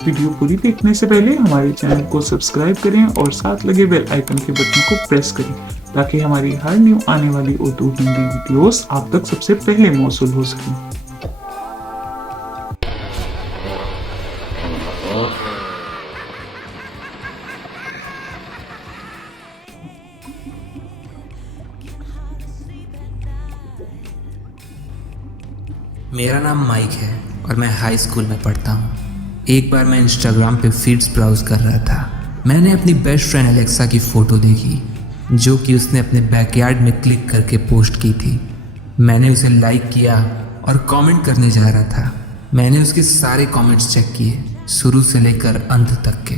Video पूरी देखने से पहले हमारे चैनल को सब्सक्राइब करें और साथ लगे बेल आइकन के बटन को प्रेस करें ताकि हमारी हर न्यू आने वाली उर्दू हिंदी वीडियोस आप तक सबसे पहले मौसूल हो सकें। मेरा नाम माइक है और मैं हाई स्कूल में पढ़ता हूँ। एक बार मैं इंस्टाग्राम पे फीड्स ब्राउज कर रहा था। मैंने अपनी बेस्ट फ्रेंड एलेक्सा की फ़ोटो देखी जो कि उसने अपने बैकयार्ड में क्लिक करके पोस्ट की थी। मैंने उसे लाइक किया और कमेंट करने जा रहा था। मैंने उसके सारे कमेंट्स चेक किए, शुरू से लेकर अंत तक के।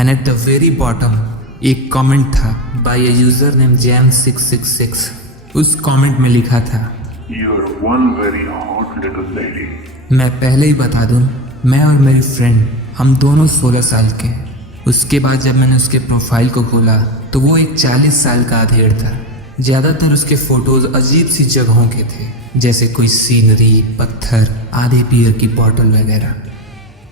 And at the very bottom एक कमेंट था बाय अ यूज़र नेम जैम666। उस कमेंट में लिखा था, You're one very hot little lady. मैं पहले ही बता दूं, मैं और मेरी फ्रेंड हम दोनों 16 साल के हैं। उसके बाद जब मैंने उसके प्रोफाइल को खोला तो वो एक 40 साल का अधेड़ था। ज़्यादातर उसके फ़ोटोज़ अजीब सी जगहों के थे, जैसे कोई सीनरी, पत्थर, आधे बियर की बोतल वगैरह।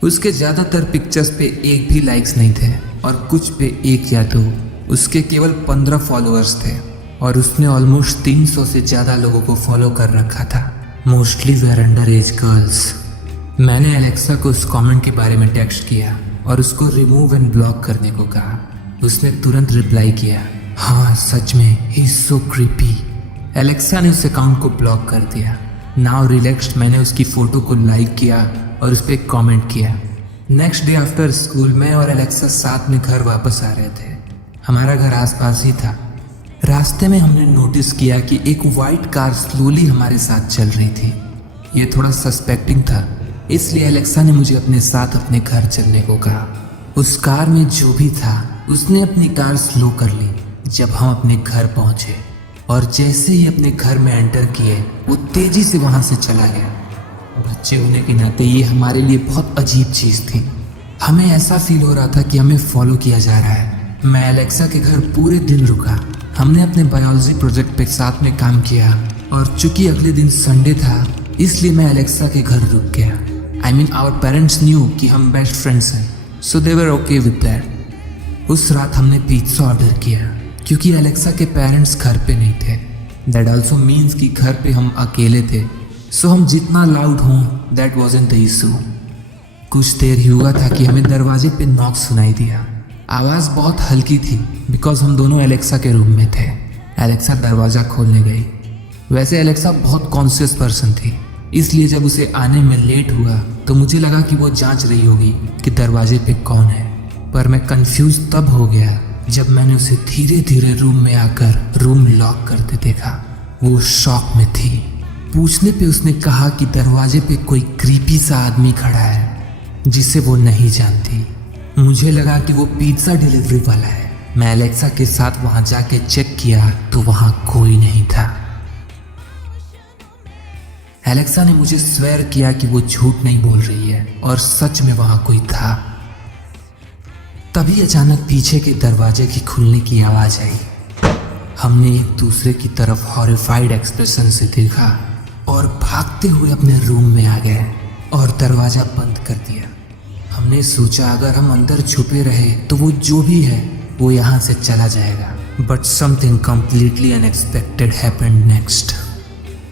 उसके ज़्यादातर पिक्चर्स पे एक भी लाइक्स नहीं थे और कुछ पे 1 या 2। उसके केवल 15 फॉलोअर्स थे और उसने ऑलमोस्ट 300 से ज़्यादा लोगों को फॉलो कर रखा था। Mostly were under age girls. मैंने एलेक्सा को उस कमेंट के बारे में टेक्स्ट किया और उसको रिमूव एंड ब्लॉक करने को कहा। उसने तुरंत रिप्लाई किया, हाँ सच में, he is so creepy. Alexa ने उस अकाउंट को ब्लॉक कर दिया। नाउ रिलैक्स्ड मैंने उसकी फ़ोटो को लाइक किया और उस पर कॉमेंट किया। नेक्स्ट डे आफ्टर स्कूल मैं और एलेक्सा साथ में घर वापस आ रहे थे। हमारा घर आसपास ही था। रास्ते में हमने नोटिस किया कि एक वाइट कार स्लोली हमारे साथ चल रही थी। ये थोड़ा सस्पेक्टिंग था, इसलिए एलेक्सा ने मुझे अपने साथ अपने घर चलने को कहा। उस कार में जो भी था उसने अपनी कार स्लो कर ली जब हम अपने घर पहुंचे, और जैसे ही अपने घर में एंटर किए वो तेजी से वहां से चला गया। बच्चे होने के नाते ये हमारे लिए बहुत अजीब चीज़ थी। हमें ऐसा फील हो रहा था कि हमें फॉलो किया जा रहा है। मैं एलेक्सा के घर पूरे दिन रुका। हमने अपने बायोलॉजी प्रोजेक्ट पे साथ में काम किया और चूंकि अगले दिन संडे था इसलिए मैं एलेक्सा के घर रुक गया। I mean our parents knew कि हम बेस्ट फ्रेंड्स हैं, so they were okay with that. उस रात हमने पिज्ज़ा ऑर्डर किया क्योंकि एलेक्सा के पेरेंट्स घर पे नहीं थे। दैट ऑल्सो मीन्स कि घर पे हम अकेले थे, सो हम जितना लाउड हों दैट वॉजंट द इशू। कुछ देर ही हुआ था कि हमें दरवाजे पे नॉक सुनाई दिया। आवाज़ बहुत हल्की थी बिकॉज हम दोनों एलेक्सा के रूम में थे। एलेक्सा दरवाज़ा खोलने गई। वैसे एलेक्सा बहुत कॉन्शियस पर्सन थी, इसलिए जब उसे आने में लेट हुआ तो मुझे लगा कि वो जांच रही होगी कि दरवाजे पे कौन है। पर मैं कंफ्यूज तब हो गया जब मैंने उसे धीरे धीरे रूम में आकर रूम लॉक करते देखा। वो शॉक में थी। पूछने पे उसने कहा कि दरवाजे पे कोई क्रीपी सा आदमी खड़ा है जिसे वो नहीं जानती। मुझे लगा कि वो पिज्ज़ा डिलीवरी वाला है। मैं एलेक्सा के साथ वहां जाके चेक किया तो वहां कोई नहीं था। एलेक्सा ने मुझे स्वेयर किया कि वो झूठ नहीं बोल रही है और सच में वहां कोई था। तभी अचानक पीछे के दरवाजे की खुलने की आवाज आई। हमने एक दूसरे की तरफ हॉरिफाइड एक्सप्रेशन से देखा और भागते हुए अपने रूम में आ गए और दरवाजा बंद कर दिया। हमने सोचा अगर हम अंदर छुपे रहे तो वो जो भी है वो यहाँ से चला जाएगा। But something completely unexpected happened next.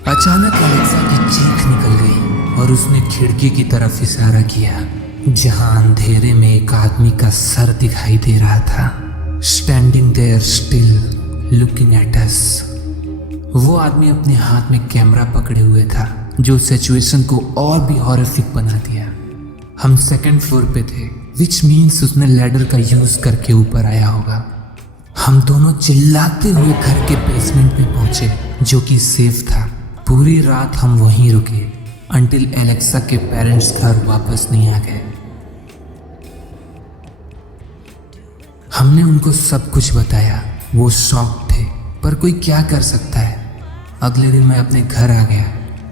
अचानक एलेक्सा की चीख निकल गई और उसने खिड़की की तरफ इशारा किया जहाँ अंधेरे में एक आदमी का सर दिखाई दे रहा था, standing there still looking at us. वो आदमी अपने हाथ में कैमरा पकड़े हुए था जो सिचुएशन को और भी हॉरिफिक बना दिया। हम 2nd फ्लोर पे थे, विच मीन्स उसने लैडर का यूज करके ऊपर आया होगा। हम दोनों चिल्लाते हुए घर के बेसमेंट में पहुंचे जो कि सेफ था। पूरी रात हम वहीं रुके अंटिल एलेक्सा के पेरेंट्स घर वापस नहीं आ गए। हमने उनको सब कुछ बताया। वो शॉक थे, पर कोई क्या कर सकता है। अगले दिन मैं अपने घर आ गया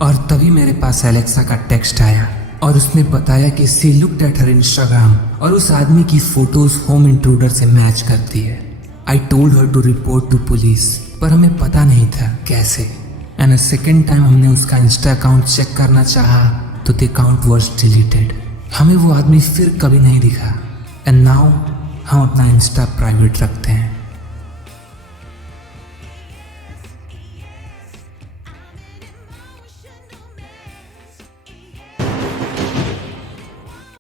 और तभी मेरे पास एलेक्सा का टेक्स्ट आया और उसने बताया कि she looked at her Instagram और उस आदमी की फोटोज होम इंट्रूडर से मैच करती है। I told her to report to police, पर हमें पता नहीं था कैसे। एंड सेकेंड टाइम हमने उसका इंस्टा अकाउंट चेक करना चाहा तो द अकाउंट वाज डिलीटेड। हमें वो आदमी फिर कभी नहीं दिखा। एंड नाउ हम अपना इंस्टा प्राइवेट रखते हैं।